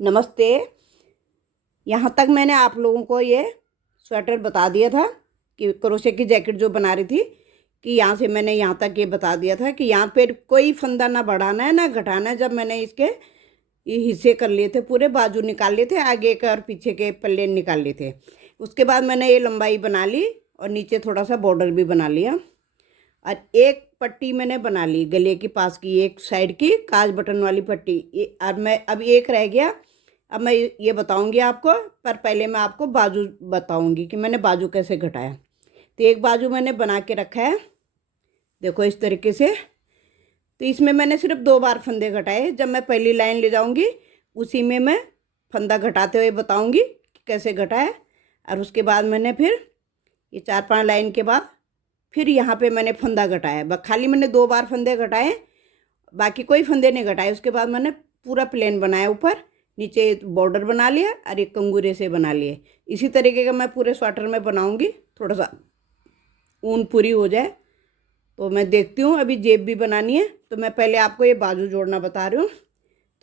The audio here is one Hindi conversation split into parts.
नमस्ते। यहाँ तक मैंने आप लोगों को ये स्वेटर बता दिया था कि क्रोशे की जैकेट जो बना रही थी, कि यहाँ से मैंने यहाँ तक ये बता दिया था कि यहाँ पे कोई फंदा ना बढ़ाना है ना घटाना है। जब मैंने इसके ये हिस्से कर लिए थे, पूरे बाजू निकाल लिए थे, आगे के और पीछे के पल्ले निकाल लिए थे। उसके बाद मैंने ये लंबाई बना ली और नीचे थोड़ा सा बॉर्डर भी बना लिया और एक पट्टी मैंने बना ली गले के पास की, एक साइड की काज बटन वाली पट्टी। और मैं अब एक रह गया। अब मैं ये बताऊंगी आपको, पर पहले मैं आपको बाजू बताऊंगी कि मैंने बाजू कैसे घटाया। तो एक बाजू मैंने बना के रखा है, देखो इस तरीके से। तो इसमें मैंने सिर्फ 2 बार फंदे घटाए। जब मैं पहली लाइन ले जाऊंगी उसी में मैं फंदा घटाते हुए बताऊंगी कि कैसे घटाया। और उसके बाद मैंने फिर ये 4-5 लाइन के बाद फिर यहाँ पे मैंने फंदा घटाया। बस खाली मैंने 2 बार फंदे घटाए, बाकी कोई फंदे नहीं घटाए। उसके बाद मैंने पूरा प्लेन बनाया, ऊपर नीचे बॉर्डर बना लिया और एक कंगूरे से बना लिए। इसी तरीके का मैं पूरे स्वेटर में बनाऊंगी। थोड़ा सा ऊन पूरी हो जाए तो मैं देखती हूँ। अभी जेब भी बनानी है, तो मैं पहले आपको ये बाजू जोड़ना बता रही हूँ।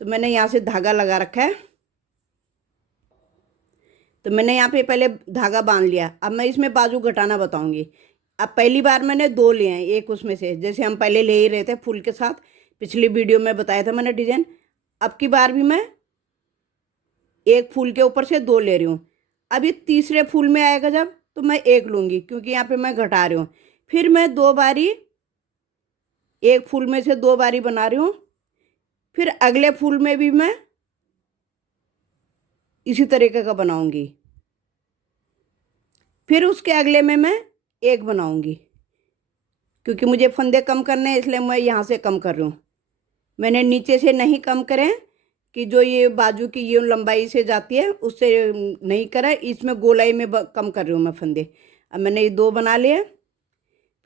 तो मैंने यहाँ से धागा लगा रखा है, तो मैंने यहाँ पे पहले धागा बांध लिया। अब मैं इसमें बाजू घटाना बताऊंगी। अब पहली बार मैंने 2 लिए हैं, एक उसमें से जैसे हम पहले ले ही रहे थे फूल के साथ, पिछली वीडियो में बताया था मैंने डिजाइन। अब की बार भी मैं एक फूल के ऊपर से 2 ले रही हूँ। अब ये तीसरे फूल में आएगा जब, तो मैं एक लूँगी, क्योंकि यहाँ पे मैं घटा रही हूँ। फिर मैं 2 बारी, एक फूल में से 2 बारी बना रही हूँ। फिर अगले फूल में भी मैं इसी तरीके का बनाऊंगी। फिर उसके अगले में मैं एक बनाऊंगी, क्योंकि मुझे फंदे कम करने हैं, इसलिए मैं यहाँ से कम कर रही हूँ। मैंने नीचे से नहीं कम करें, कि जो ये बाजू की ये लंबाई से जाती है उससे नहीं करा, इसमें गोलाई में कम कर रही हूँ मैं फंदे। अब मैंने ये 2 बना लिए।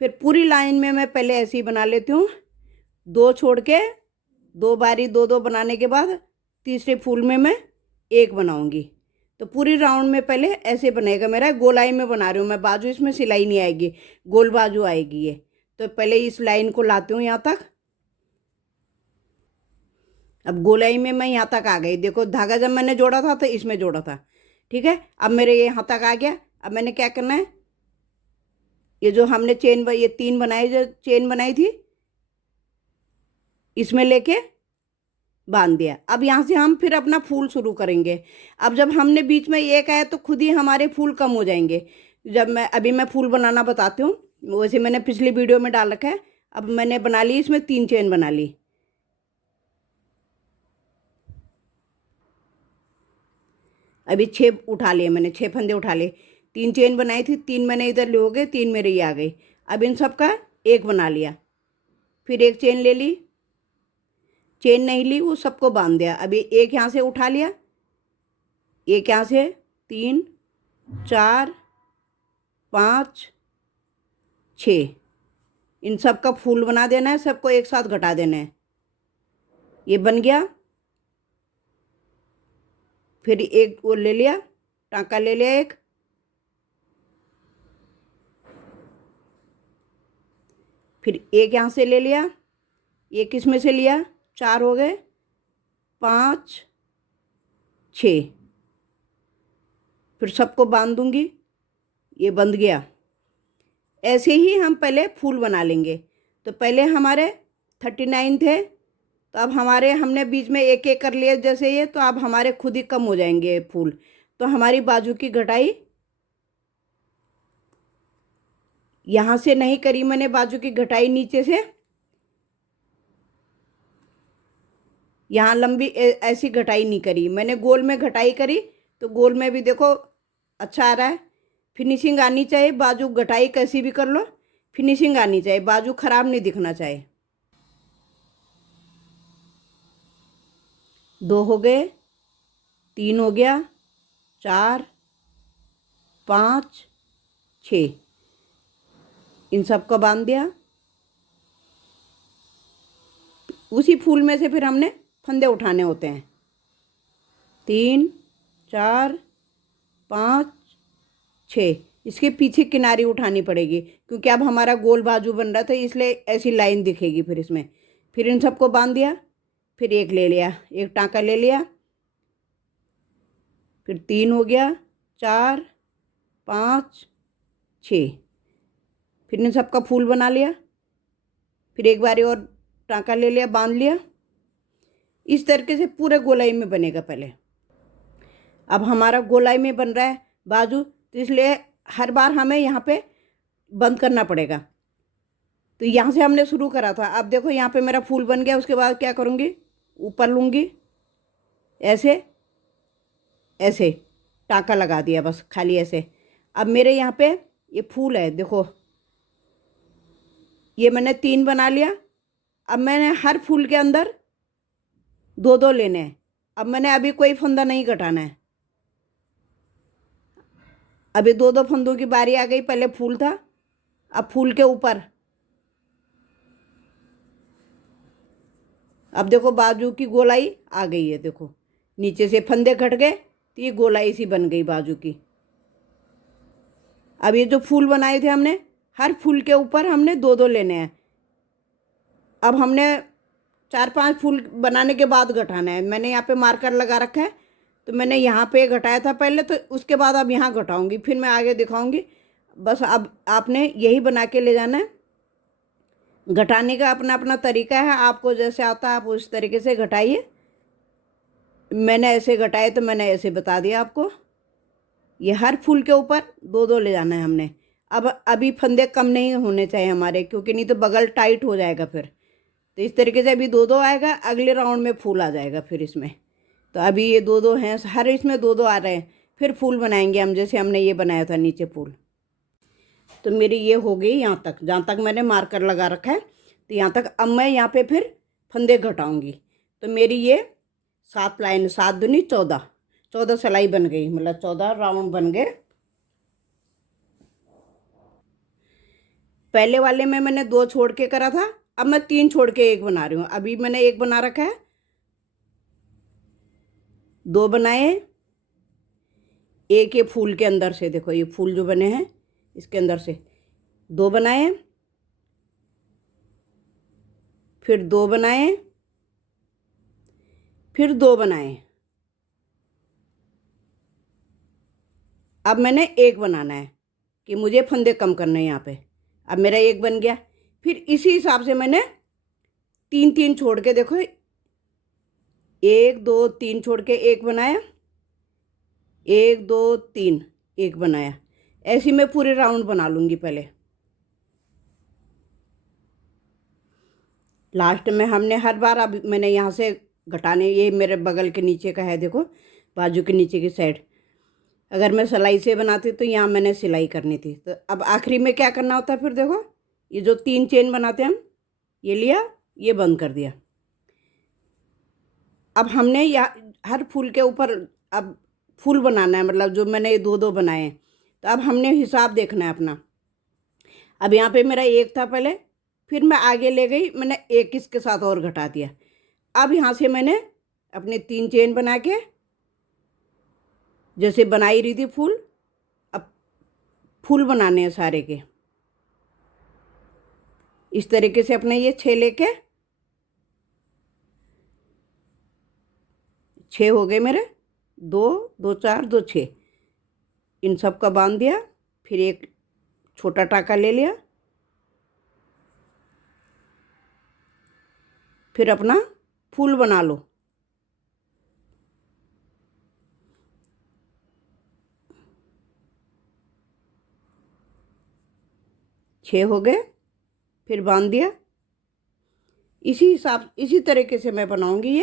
फिर पूरी लाइन में मैं पहले ऐसे ही बना लेती हूँ, 2 छोड़ के 2 बारी 2-2 बनाने के बाद तीसरे फूल में मैं एक बनाऊंगी। तो पूरी राउंड में पहले ऐसे बनेगा मेरा। गोलाई में बना रही हूँ मैं बाजू, इसमें सिलाई नहीं आएगी, गोल बाजू आएगी ये। तो पहले इस लाइन को लाती हूँ यहाँ तक। अब गोलाई में मैं यहाँ तक आ गई। देखो धागा जब मैंने जोड़ा था तो इसमें जोड़ा था, ठीक है। अब मेरे ये यहाँ तक आ गया। अब मैंने क्या करना है, ये जो हमने चेन ये 3 बनाई, जो चेन बनाई थी, इसमें लेके बांध दिया। अब यहाँ से हम फिर अपना फूल शुरू करेंगे। अब जब हमने बीच में एक आया तो खुद ही हमारे फूल कम हो जाएंगे। जब मैं फूल बनाना बताती हूँ, वैसे मैंने पिछली वीडियो में डाल रखा है। अब मैंने बना ली, इसमें 3 चेन बना ली। अभी 6 उठा लिए मैंने, 6 फंदे उठा लिए। 3 चेन बनाई थी, 3 मैंने इधर ले हो गए, 3 मेरे ये आ गई। अब इन सब का एक बना लिया। फिर एक चेन ले ली, चेन नहीं ली, वो सबको बांध दिया। अभी एक यहाँ से उठा लिया, एक यहाँ से, 3 4 5 6, इन सब का फूल बना देना है, सबको एक साथ घटा देना है। ये बन गया। फिर एक वो ले लिया, टाँका ले लिया एक। फिर एक यहाँ से ले लिया, एक इसमें से लिया, 4 हो गए, 5 6। फिर सबको बांध दूंगी, ये बंध गया। ऐसे ही हम पहले फूल बना लेंगे। तो पहले हमारे 39 थे, तो अब हमारे हमने बीच में एक एक कर लिए जैसे ये, तो अब हमारे खुद ही कम हो जाएंगे फूल। तो हमारी बाजू की घटाई यहाँ से नहीं करी मैंने, बाजू की घटाई नीचे से। यहाँ लंबी ऐसी घटाई नहीं करी मैंने, गोल में घटाई करी। तो गोल में भी देखो अच्छा आ रहा है। फिनिशिंग आनी चाहिए, बाजू घटाई कैसी भी कर लो, फिनिशिंग आनी चाहिए, बाजू खराब नहीं दिखना चाहिए। 2 हो गए, 3 हो गया, 4 5 6, इन सब को बांध दिया। उसी फूल में से फिर हमने फंदे उठाने होते हैं, 3 4 5 6। इसके पीछे किनारी उठानी पड़ेगी, क्योंकि अब हमारा गोल बाजू बन रहा था, इसलिए ऐसी लाइन दिखेगी फिर इसमें। फिर इन सबको बांध दिया, फिर एक ले लिया, एक टाँका ले लिया, फिर 3 हो गया, 4, 5, 6। फिर इन सबका फूल बना लिया। फिर एक बारी और टाँका ले लिया, बांध लिया। इस तरीके से पूरे गोलाई में बनेगा पहले। अब हमारा गोलाई में बन रहा है बाजू, तो इसलिए हर बार हमें यहाँ पे बंद करना पड़ेगा। तो यहाँ से हमने शुरू करा था। अब देखो यहाँ पे मेरा फूल बन गया। उसके बाद क्या करूँगी, ऊपर लूँगी, ऐसे ऐसे टाँका लगा दिया, बस खाली ऐसे। अब मेरे यहाँ पे ये फूल है, देखो ये मैंने 3 बना लिया। अब मैंने हर फूल के अंदर 2-2 लेने हैं। अब मैंने अभी कोई फंदा नहीं कटाना है। अभी 2-2 फंदों की बारी आ गई। पहले फूल था, अब फूल के ऊपर। अब देखो बाजू की गोलाई आ गई है। देखो नीचे से फंदे कट गए तो ये गोलाई सी बन गई बाजू की। अब ये जो फूल बनाए थे हमने, हर फूल के ऊपर हमने 2-2 लेने हैं। अब हमने 4-5 फूल बनाने के बाद घटाना है। मैंने यहाँ पे मार्कर लगा रखा है, तो मैंने यहाँ पे घटाया था पहले, तो उसके बाद अब यहाँ घटाऊंगी, फिर मैं आगे दिखाऊंगी। बस अब आपने यही बना के ले जाना है। घटाने का अपना अपना तरीका है, आपको जैसे आता है आप उस तरीके से घटाइए। मैंने ऐसे घटाए तो मैंने ऐसे बता दिया आपको। ये हर फूल के ऊपर 2-2 ले जाना है हमने। अब अभी फंदे कम नहीं होने चाहिए हमारे, क्योंकि नहीं तो बगल टाइट हो जाएगा फिर। तो इस तरीके से अभी 2-2 आएगा, अगले राउंड में फूल आ जाएगा फिर इसमें। तो अभी ये 2-2 हैं, हर इसमें 2-2 आ रहे हैं। फिर फूल बनाएंगे हम, जैसे हमने ये बनाया था नीचे फूल। तो मेरी ये हो गई यहाँ तक, जहाँ तक मैंने मार्कर लगा रखा है। तो यहाँ तक अब मैं यहाँ पे फिर फंदे घटाऊंगी। तो मेरी ये 7 लाइन, 7 दूनी 14 सिलाई बन गई, मतलब 14 राउंड बन गए। पहले वाले में मैंने 2 छोड़ के करा था, अब मैं 3 छोड़ के 1 बना रही हूँ। अभी मैंने 1 बना रखा है, 2 बनाए, एक ये फूल के अंदर से, देखो ये फूल जो बने हैं इसके अंदर से 2 बनाए, फिर 2 बनाए, फिर 2 बनाए। अब मैंने 1 बनाना है कि मुझे फंदे कम करने हैं यहाँ पे। अब मेरा 1 बन गया। फिर इसी हिसाब से मैंने 3-3 छोड़ के, देखो 1 2 3 छोड़ के 1 बनाया, 1 2 3 1 बनाया। ऐसी मैं पूरे राउंड बना लूँगी पहले। लास्ट में हमने हर बार, अब मैंने यहाँ से घटाने, ये मेरे बगल के नीचे का है, देखो बाजू के नीचे की साइड। अगर मैं सिलाई से बनाती तो यहाँ मैंने सिलाई करनी थी। तो अब आखिरी में क्या करना होता है, फिर देखो ये जो 3 चेन बनाते हैं हम, ये लिया, ये बंद कर दिया। अब हमने यहाँ हर फूल के ऊपर अब फूल बनाना है, मतलब जो मैंने ये 2-2 बनाए हैं। तो अब हमने हिसाब देखना है अपना। अब यहाँ पे मेरा 1 था पहले, फिर मैं आगे ले गई, मैंने 1 इसके साथ और घटा दिया। अब यहाँ से मैंने अपने 3 चेन बना के, जैसे बनाई रही थी फूल, अब फूल बनाने हैं सारे के। इस तरीके से अपने ये 6 लेके, 6 हो गए मेरे, 2 2 4 2 6, इन सब का बांध दिया। फिर एक छोटा टाँका ले लिया, फिर अपना फूल बना लो। छः हो गए, फिर बांध दिया। इसी हिसाब, इसी तरीके से मैं बनाऊंगी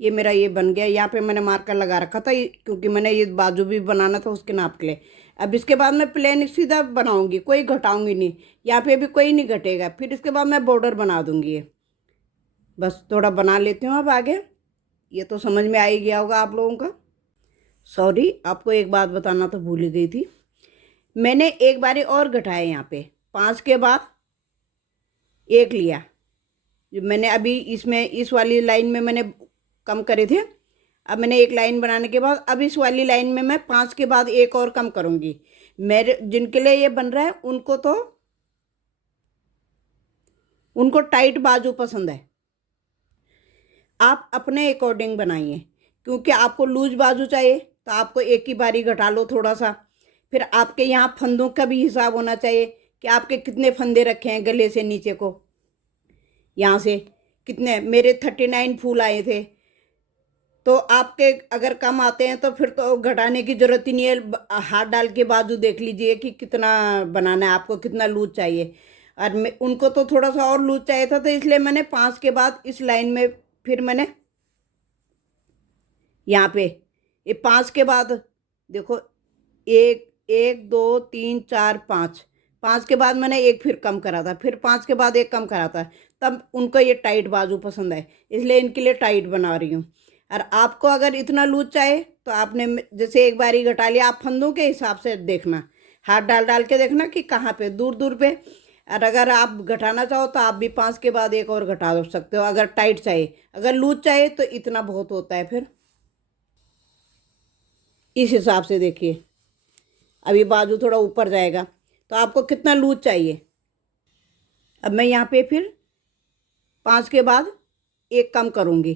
ये मेरा ये बन गया। यहाँ पे मैंने मार्कर लगा रखा था, क्योंकि मैंने ये बाजू भी बनाना था उसके नाप के लिए। अब इसके बाद मैं प्लेन सीधा बनाऊंगी, कोई घटाऊंगी नहीं, यहाँ पे भी कोई नहीं घटेगा। फिर इसके बाद मैं बॉर्डर बना दूंगी। ये बस थोड़ा बना लेती हूँ अब आगे। ये तो समझ में आ ही गया होगा आप लोगों का। सॉरी, आपको एक बात बताना तो भूल ही गई थी। मैंने एक बारी और घटाया, यहाँ पे 5 के बाद 1 लिया। जो मैंने अभी इसमें इस वाली लाइन में मैंने कम करे थे, अब मैंने 1 लाइन बनाने के बाद अब इस वाली लाइन में मैं 5 के बाद 1 और कम करूँगी। मेरे जिनके लिए ये बन रहा है उनको टाइट बाजू पसंद है। आप अपने अकॉर्डिंग बनाइए, क्योंकि आपको लूज बाजू चाहिए, तो आपको एक ही बारी घटा लो थोड़ा सा। फिर आपके यहाँ फंदों का भी हिसाब होना चाहिए कि आपके कितने फंदे रखे हैं गले से नीचे को, यहाँ से कितने। मेरे 39 फूल आए थे, तो आपके अगर कम आते हैं तो फिर तो घटाने की ज़रूरत ही नहीं है। हाथ डाल के बाजू देख लीजिए कि कितना बनाना है आपको, कितना लूज चाहिए। और उनको तो थोड़ा सा और लूज चाहिए था, तो इसलिए मैंने 5 के बाद इस लाइन में फिर मैंने यहाँ पे ये 5 के बाद देखो, एक एक दो तीन चार पाँच, 5 के बाद मैंने एक फिर कम करा था, फिर 5 के बाद एक कम करा था। तब उनको ये टाइट बाजू पसंद है, इसलिए इनके लिए टाइट बना रही हूँ। और आपको अगर इतना लूज चाहे तो आपने जैसे एक बारी घटा लिया, आप फंदों के हिसाब से देखना, हाथ डाल डाल के देखना कि कहाँ पे दूर दूर पे। और अगर आप घटाना चाहो तो आप भी 5 के बाद एक और घटा सकते हो, अगर टाइट चाहिए। अगर लूज चाहिए तो इतना बहुत होता है। फिर इस हिसाब से देखिए, अभी बाजू थोड़ा ऊपर जाएगा तो आपको कितना लूज चाहिए। अब मैं यहाँ पे फिर 5 के बाद एक कम करूँगी,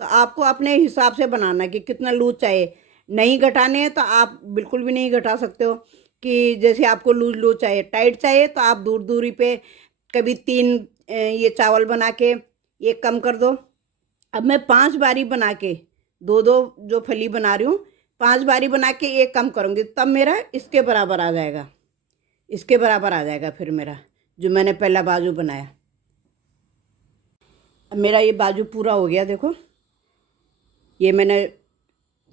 तो आपको अपने हिसाब से बनाना कि कितना लूज चाहिए। नहीं घटाने हैं तो आप बिल्कुल भी नहीं घटा सकते हो, कि जैसे आपको लूज लूज चाहिए। टाइट चाहिए तो आप दूर दूरी पे कभी 3 ये चावल बना के एक कम कर दो। अब मैं 5 बारी बना के, दो दो जो फली बना रही हूँ, 5 बारी बना के एक कम करूँगी, तब मेरा इसके बराबर आ जाएगा, इसके बराबर आ जाएगा फिर मेरा जो मैंने पहला बाजू बनाया। अब मेरा ये बाजू पूरा हो गया। देखो, ये मैंने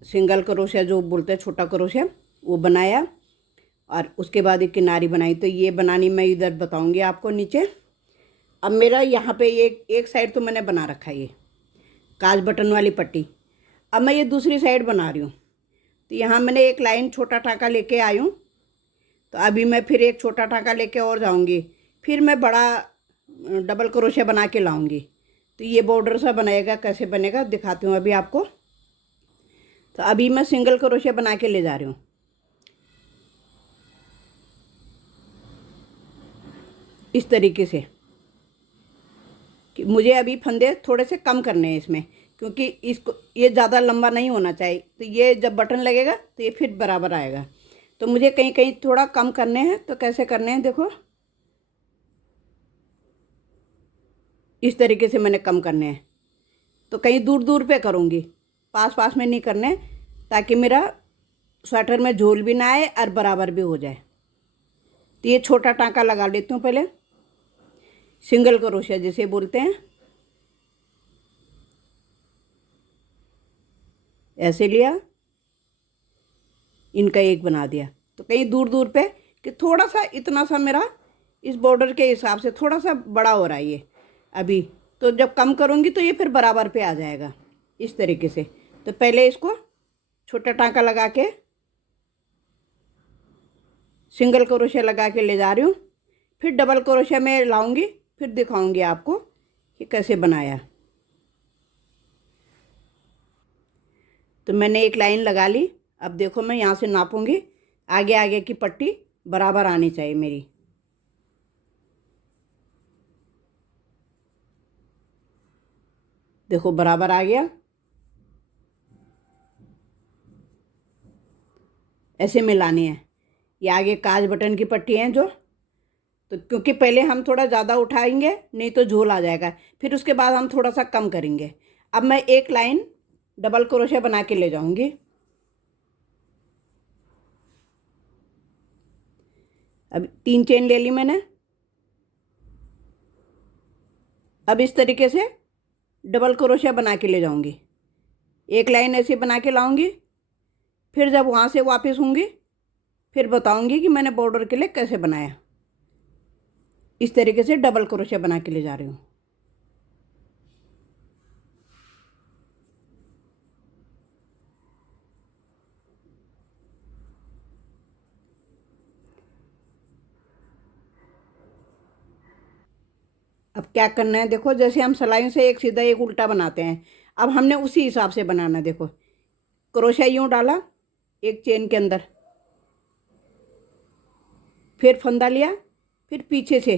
सिंगल क्रोशिया जो बोलते हैं, छोटा क्रोशिया, वो बनाया। और उसके बाद एक किनारी बनाई, तो ये बनानी मैं इधर बताऊंगी आपको नीचे। अब मेरा यहाँ पे एक साइड तो मैंने बना रखा है, ये काज बटन वाली पट्टी। अब मैं ये दूसरी साइड बना रही हूँ, तो यहाँ मैंने एक लाइन छोटा टाँका लेके आई हूँ। तो अभी मैं फिर एक छोटा टाँका लेके और जाऊँगी, फिर मैं बड़ा डबल क्रोशिया बना के लाऊंगी। तो ये बॉर्डर सा बनाएगा, कैसे बनेगा दिखाती हूँ अभी आपको। तो अभी मैं सिंगल क्रोशिया बना के ले जा रही हूँ। इस तरीके से कि मुझे अभी फंदे थोड़े से कम करने हैं इसमें, क्योंकि इसको ये ज़्यादा लंबा नहीं होना चाहिए। तो ये जब बटन लगेगा तो ये फिर बराबर आएगा। तो मुझे कहीं कहीं थोड़ा कम करने हैं, तो कैसे करने हैं देखो, इस तरीके से मैंने कम करने हैं। तो कहीं दूर दूर पे करूँगी, पास पास में नहीं करने, ताकि मेरा स्वेटर में झोल भी ना आए और बराबर भी हो जाए। तो ये छोटा टाँका लगा लेती हूँ पहले, सिंगल क्रोशिया जिसे बोलते हैं। ऐसे लिया, इनका एक बना दिया। तो कहीं दूर दूर पे कि थोड़ा सा, इतना सा मेरा इस बॉर्डर के हिसाब से थोड़ा सा बड़ा हो रहा है ये अभी। तो जब कम करूँगी तो ये फिर बराबर पे आ जाएगा इस तरीके से। तो पहले इसको छोटा टाँका लगा के सिंगल क्रोशिया लगा के ले जा रही हूँ, फिर डबल क्रोशिया में लाऊंगी, फिर दिखाऊंगी आपको कि कैसे बनाया। तो मैंने एक लाइन लगा ली। अब देखो, मैं यहाँ से नापूंगी, आगे आगे की पट्टी बराबर आनी चाहिए मेरी। देखो बराबर आ गया, ऐसे मिलानी है। ये आगे काज बटन की पट्टी है जो, तो क्योंकि पहले हम थोड़ा ज़्यादा उठाएंगे नहीं तो झोल आ जाएगा, फिर उसके बाद हम थोड़ा सा कम करेंगे। अब मैं एक लाइन डबल क्रोशिया बना के ले जाऊंगी। अब 3 चेन ले ली मैंने। अब इस तरीके से डबल क्रोशिया बना के ले जाऊंगी, एक लाइन ऐसे बना के लाऊंगी। फिर जब वहाँ से वापस होंगी फिर बताऊंगी कि मैंने बॉर्डर के लिए कैसे बनाया। इस तरीके से डबल क्रोशिया बना के ले जा रही हूँ। अब क्या करना है देखो, जैसे हम सिलाई से एक सीधा एक उल्टा बनाते हैं, अब हमने उसी हिसाब से बनाना है। देखो, क्रोशिया यूँ डाला एक चेन के अंदर, फिर फंदा लिया, फिर पीछे से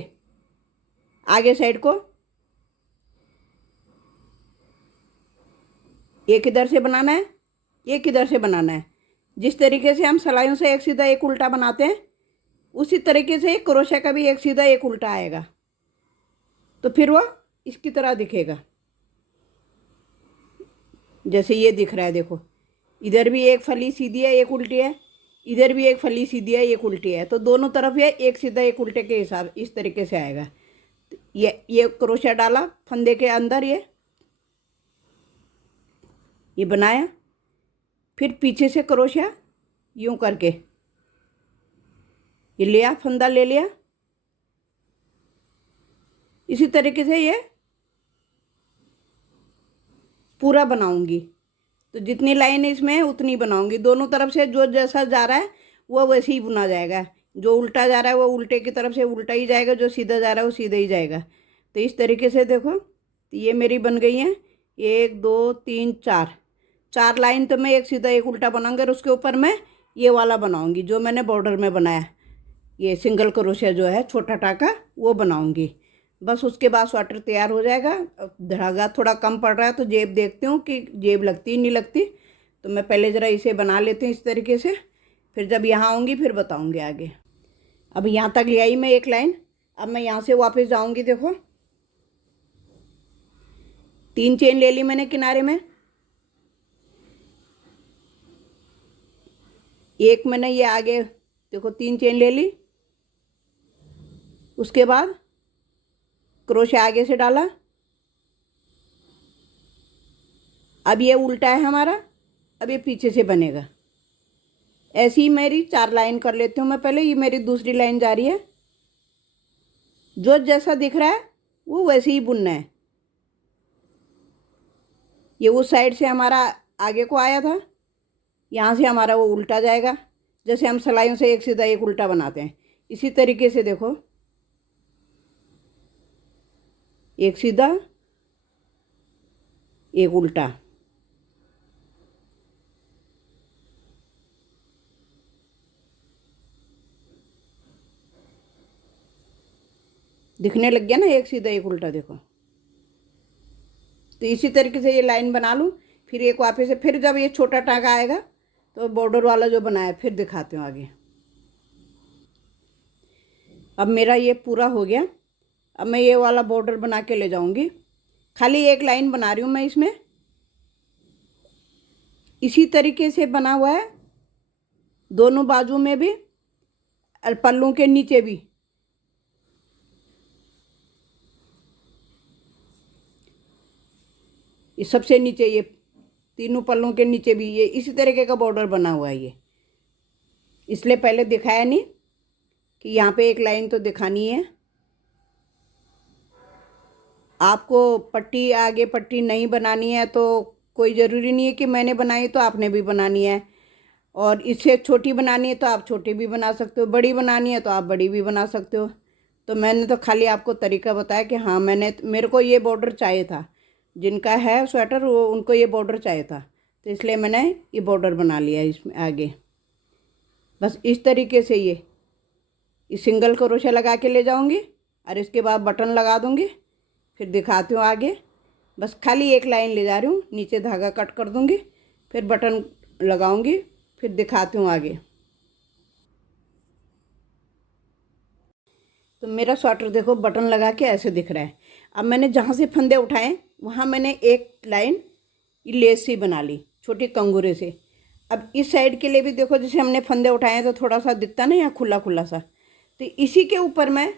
आगे साइड को एक इधर से बनाना है, एक इधर से बनाना है। जिस तरीके से हम सलाइयों से एक सीधा एक उल्टा बनाते हैं, उसी तरीके से क्रोशे का भी एक सीधा एक उल्टा आएगा, तो फिर वो इसकी तरह दिखेगा। जैसे ये दिख रहा है, देखो इधर भी एक फली सीधी है एक उल्टी है, इधर भी एक फली सीधी है एक उल्टी है, तो दोनों तरफ ये एक सीधा एक उल्टे के हिसाब इस तरीके से आएगा। ये क्रोशा डाला फंदे के अंदर, ये बनाया, फिर पीछे से क्रोशा यूं करके ये लिया, फंदा ले लिया, इसी तरीके से ये पूरा बनाऊंगी। तो जितनी लाइन इसमें है उतनी बनाऊंगी, दोनों तरफ से जो जैसा जा रहा है वो वैसे ही बुना जाएगा। जो उल्टा जा रहा है वो उल्टे की तरफ से उल्टा ही जाएगा, जो सीधा जा रहा है वो सीधा ही जाएगा। तो इस तरीके से देखो ये मेरी बन गई है 1 2 3 4 4 लाइन। तो मैं एक सीधा एक उल्टा बनाऊंगी और उसके ऊपर मैं ये वाला बनाऊंगी जो मैंने बॉर्डर में बनाया, ये सिंगल क्रोशिया जो है छोटा टाका वो बनाऊंगी। बस उसके बाद स्वेटर तैयार हो जाएगा। धागा थोड़ा कम पड़ रहा है तो जेब देखती हूँ कि जेब लगती नहीं लगती, तो मैं पहले ज़रा इसे बना लेती हूँ इस तरीके से, फिर जब यहाँ आऊँगी फिर बताऊँगी आगे। अब यहाँ तक ले आई मैं एक लाइन, अब मैं यहाँ से वापस जाऊँगी। देखो 3 चेन ले ली मैंने किनारे में, एक मैंने ये आगे देखो 3 चेन ले ली, उसके बाद क्रोशे आगे से डाला। अब ये उल्टा है हमारा, अब ये पीछे से बनेगा। ऐसी ही मेरी 4 लाइन कर लेती हूँ मैं पहले। ये मेरी दूसरी लाइन जा रही है, जो जैसा दिख रहा है वो वैसे ही बुनना है। ये उस साइड से हमारा आगे को आया था, यहाँ से हमारा वो उल्टा जाएगा, जैसे हम सलाइयों से एक सीधा एक उल्टा बनाते हैं इसी तरीके से। देखो एक सीधा एक उल्टा, दिखने लग गया ना एक सीधा एक उल्टा। देखो तो इसी तरीके से ये लाइन बना लूँ, फिर एक वापस से फिर जब ये छोटा टाँका आएगा तो बॉर्डर वाला जो बनाया फिर दिखाती हूँ आगे। अब मेरा ये पूरा हो गया, अब मैं ये वाला बॉर्डर बना के ले जाऊँगी। खाली एक लाइन बना रही हूँ मैं इसमें, इसी तरीके से बना हुआ है दोनों बाजू में भी और पल्लू के नीचे भी। ये सबसे नीचे ये तीनों पल्लों के नीचे भी ये इसी तरीके का बॉर्डर बना हुआ है। ये इसलिए पहले दिखाया नहीं कि यहाँ पे एक लाइन तो दिखानी है। आपको पट्टी आगे पट्टी नहीं बनानी है तो कोई ज़रूरी नहीं है कि मैंने बनाई तो आपने भी बनानी है, और इससे छोटी बनानी है तो आप छोटी भी बना सकते हो, बड़ी बनानी है तो आप बड़ी भी बना सकते हो। तो मैंने तो खाली आपको तरीका बताया कि हाँ मेरे को ये बॉर्डर चाहिए था, जिनका है स्वेटर वो उनको ये बॉर्डर चाहिए था, तो इसलिए मैंने ये बॉर्डर बना लिया इसमें आगे। बस इस तरीके से ये सिंगल क्रोशा लगा के ले जाऊंगी और इसके बाद बटन लगा दूंगी, फिर दिखाती हूँ आगे। बस खाली एक लाइन ले जा रही हूँ, नीचे धागा कट कर दूंगी, फिर बटन लगाऊंगी, फिर दिखाती हूँ आगे। तो मेरा स्वेटर देखो बटन लगा के ऐसे दिख रहा है। अब मैंने जहाँ से फंदे उठाए वहाँ मैंने एक लाइन लेस सी बना ली छोटी कंगूरे से। अब इस साइड के लिए भी देखो जैसे हमने फंदे उठाए हैं तो थोड़ा सा दिखता ना यहाँ खुला खुला सा, तो इसी के ऊपर मैं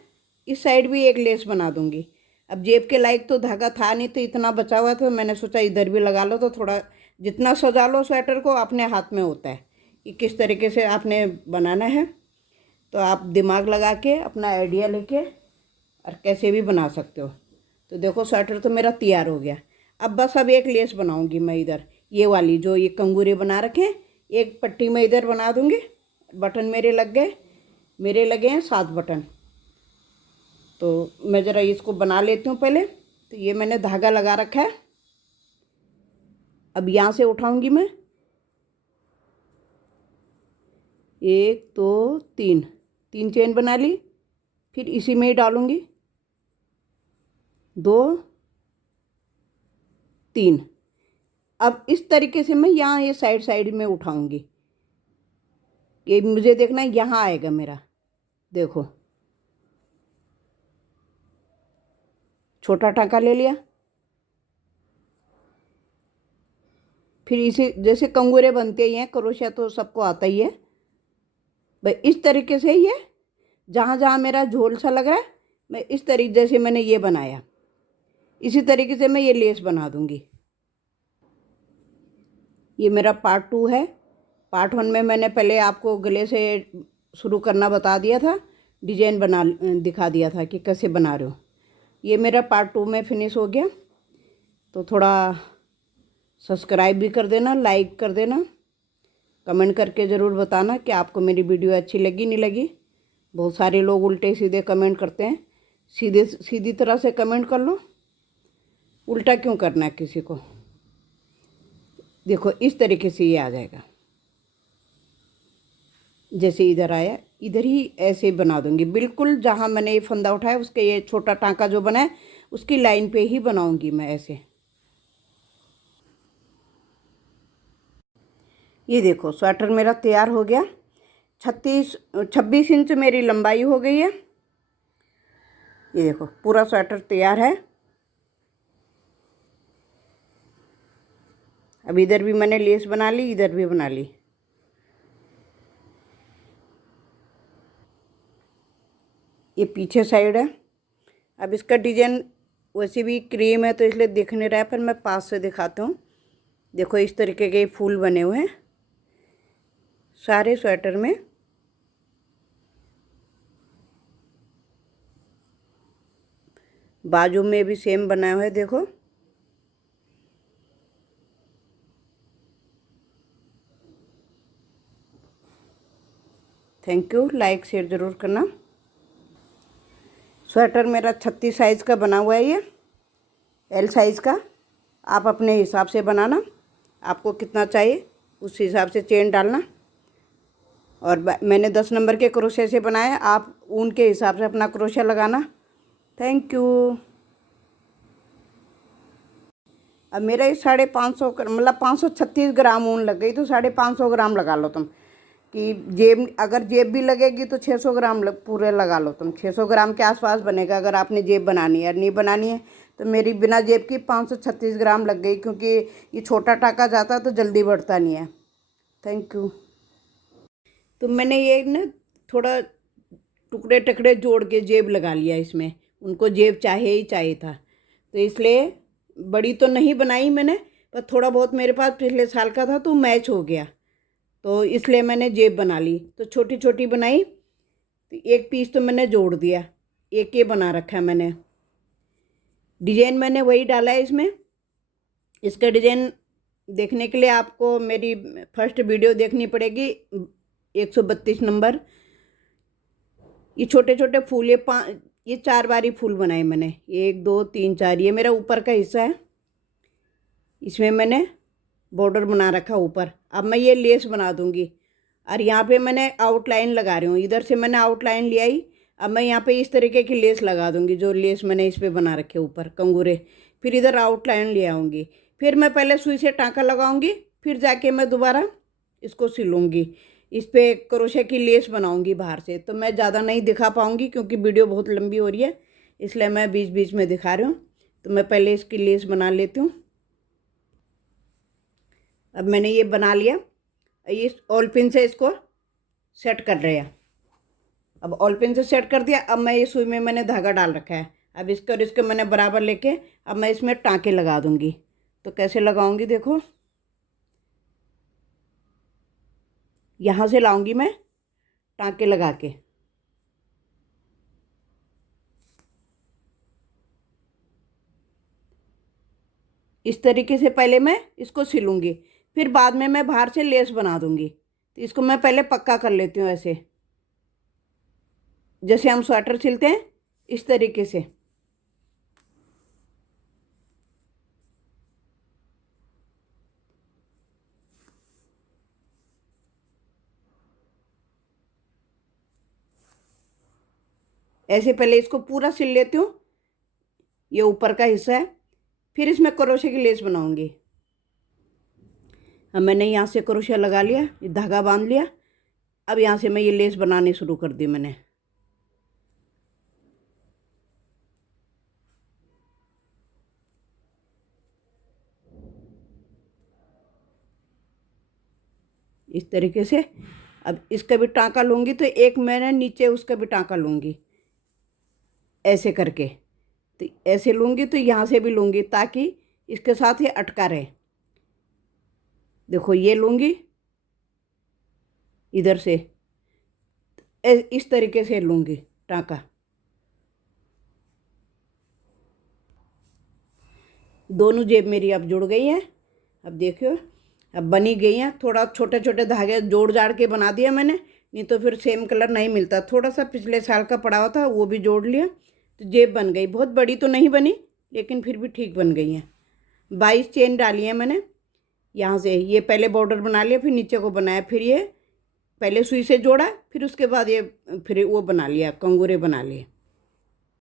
इस साइड भी एक लेस बना दूँगी। अब जेब के लायक तो धागा था नहीं तो इतना बचा हुआ था, मैंने सोचा इधर भी लगा लो, तो थोड़ा जितना सजा लो स्वेटर को अपने हाथ में होता है कि किस तरीके से आपने बनाना है। तो आप दिमाग लगा के अपना आइडिया लेके और कैसे भी बना सकते हो। तो देखो स्वेटर तो मेरा तैयार हो गया। अब बस अब एक लेस बनाऊंगी मैं इधर, ये वाली जो ये कंगूरे बना रखे हैं, एक पट्टी में इधर बना दूंगी। बटन मेरे लगे हैं 7 बटन। तो मैं ज़रा इसको बना लेती हूँ पहले। तो ये मैंने धागा लगा रखा है, अब यहाँ से उठाऊंगी मैं 1 2 3 चेन बना ली, फिर इसी में ही डालूंगी 2 3। अब इस तरीके से मैं यहाँ ये साइड में उठाऊंगी, कि मुझे देखना है यहाँ आएगा मेरा, देखो छोटा टाँका ले लिया। फिर इसे जैसे कंगूरे बनते ही हैं, क्रोशिया तो सबको आता ही है भाई। इस तरीके से ये जहाँ जहाँ मेरा झोल सा लग रहा है, मैं इस तरीके जैसे मैंने ये बनाया, इसी तरीके से मैं ये लेस बना दूँगी। ये मेरा पार्ट 2 है। पार्ट 1 में मैंने पहले आपको गले से शुरू करना बता दिया था, डिजाइन बना दिखा दिया था कि कैसे बना रहे हो। ये मेरा पार्ट 2 में फिनिश हो गया। तो थोड़ा सब्सक्राइब भी कर देना, लाइक कर देना, कमेंट करके ज़रूर बताना कि आपको मेरी वीडियो अच्छी लगी नहीं लगी। बहुत सारे लोग उल्टे सीधे कमेंट करते हैं, सीधी तरह से कमेंट कर लो, उल्टा क्यों करना है किसी को। देखो इस तरीके से ये आ जाएगा, जैसे इधर आया इधर ही ऐसे बना दूंगी। बिल्कुल जहाँ मैंने ये फंदा उठाया उसके ये छोटा टाँका जो बना है उसकी लाइन पे ही बनाऊंगी मैं ऐसे। ये देखो स्वेटर मेरा तैयार हो गया। 26 इंच मेरी लंबाई हो गई है। ये देखो पूरा स्वेटर तैयार है। अब इधर भी मैंने लेस बना ली, इधर भी बना ली। ये पीछे साइड है। अब इसका डिजाइन वैसे भी क्रीम है तो इसलिए दिख नहीं रहा है, पर मैं पास से दिखाता हूँ। देखो इस तरीके के फूल बने हुए हैं सारे स्वेटर में। बाजू में भी सेम बना हुआ है, देखो। थैंक यू, लाइक शेयर ज़रूर करना। स्वेटर मेरा 36 साइज़ का बना हुआ है, ये एल साइज़ का। आप अपने हिसाब से बनाना, आपको कितना चाहिए उस हिसाब से चेन डालना। और मैंने 10 नंबर के क्रोशे से बनाया, आप ऊन के हिसाब से अपना क्रोशा लगाना। Thank you. अब मेरा ये 550 मतलब 536 ग्राम ऊन लग गई, तो 550 ग्राम लगा लो तुम। कि जेब अगर जेब भी लगेगी तो 600 ग्राम पूरे लगा लो तुम। 600 ग्राम के आसपास बनेगा अगर आपने जेब बनानी है। और नहीं बनानी है तो मेरी बिना जेब की 536 ग्राम लग गई, क्योंकि ये छोटा टाका जाता तो जल्दी बढ़ता नहीं है। Thank you. तो मैंने ये ना थोड़ा टुकड़े टुकड़े जोड़ के जेब लगा लिया इसमें। उनको जेब चाहिए ही चाहिए था, तो इसलिए बड़ी तो नहीं बनाई मैंने, पर थोड़ा बहुत मेरे पास पिछले साल का था तो मैच हो गया, तो इसलिए मैंने जेब बना ली। तो छोटी छोटी बनाई, तो एक पीस तो मैंने जोड़ दिया, एक ये बना रखा है मैंने। डिजाइन मैंने वही डाला है इसमें। इसका डिजाइन देखने के लिए आपको मेरी फर्स्ट वीडियो देखनी पड़ेगी, 132 नंबर। ये छोटे छोटे फूल, ये 4 बारी फूल बनाए मैंने, 1 2 3 4। ये मेरा ऊपर का हिस्सा है, इसमें मैंने बॉर्डर बना रखा ऊपर। अब मैं ये लेस बना दूंगी, और यहाँ पे मैंने आउटलाइन लगा रही हूँ। इधर से मैंने आउटलाइन ले आई, अब मैं यहाँ पे इस तरीके की लेस लगा दूंगी, जो लेस मैंने इस पर बना रखे ऊपर कंगूरे। फिर इधर आउटलाइन ले आऊँगी, फिर मैं पहले सुई से टाँका लगाऊंगी, फिर जाके मैं दोबारा इसको सिलूँगी। इस पर क्रोशे की लेस बनाऊंगी बाहर से। तो मैं ज़्यादा नहीं दिखा पाऊँगी क्योंकि वीडियो बहुत लंबी हो रही है, इसलिए मैं बीच बीच में दिखा रही हूँ। तो मैं पहले इसकी लेस बना लेती हूँ। अब मैंने ये बना लिया, ये ऑल पिन से इसको सेट कर रहे हैं। अब ऑल पिन से सेट कर दिया। अब मैं ये सुई में मैंने धागा डाल रखा है, अब इसको और इसको मैंने बराबर लेके अब मैं इसमें टाँके लगा दूंगी। तो कैसे लगाऊंगी देखो, यहाँ से लाऊंगी मैं टाँके लगा के। इस तरीके से पहले मैं इसको सिलूंगी, फिर बाद में मैं बाहर से लेस बना दूंगी। तो इसको मैं पहले पक्का कर लेती हूँ, ऐसे जैसे हम स्वेटर सिलते हैं इस तरीके से। ऐसे पहले इसको पूरा सिल लेती हूँ, ये ऊपर का हिस्सा है। फिर इसमें क्रोशे की लेस बनाऊंगी। अब मैंने यहाँ से क्रोशा लगा लिया, ये धागा बांध लिया, अब यहाँ से मैं ये लेस बनानी शुरू कर दी मैंने। इस तरीके से अब इसका भी टाँका लूँगी, तो एक मैंने नीचे उसका भी टाँका लूँगी ऐसे करके। तो ऐसे लूँगी तो यहाँ से भी लूँगी ताकि इसके साथ ये अटका रहे। देखो ये लूँगी इधर से, इस तरीके से लूँगी टाँका। दोनों जेब मेरी अब जुड़ गई हैं। अब देखियो अब बनी गई हैं। थोड़ा छोटे छोटे धागे जोड़ जाड़ के बना दिया मैंने, नहीं तो फिर सेम कलर नहीं मिलता। थोड़ा सा पिछले साल का पड़ा हुआ था वो भी जोड़ लिया, तो जेब बन गई। बहुत बड़ी तो नहीं बनी लेकिन फिर भी ठीक बन गई हैं। 22 चेन डाली है मैंने यहाँ से। ये पहले बॉर्डर बना लिया, फिर नीचे को बनाया, फिर ये पहले सुई से जोड़ा, फिर उसके बाद ये फिर वो बना लिया, कंगूरे बना लिए।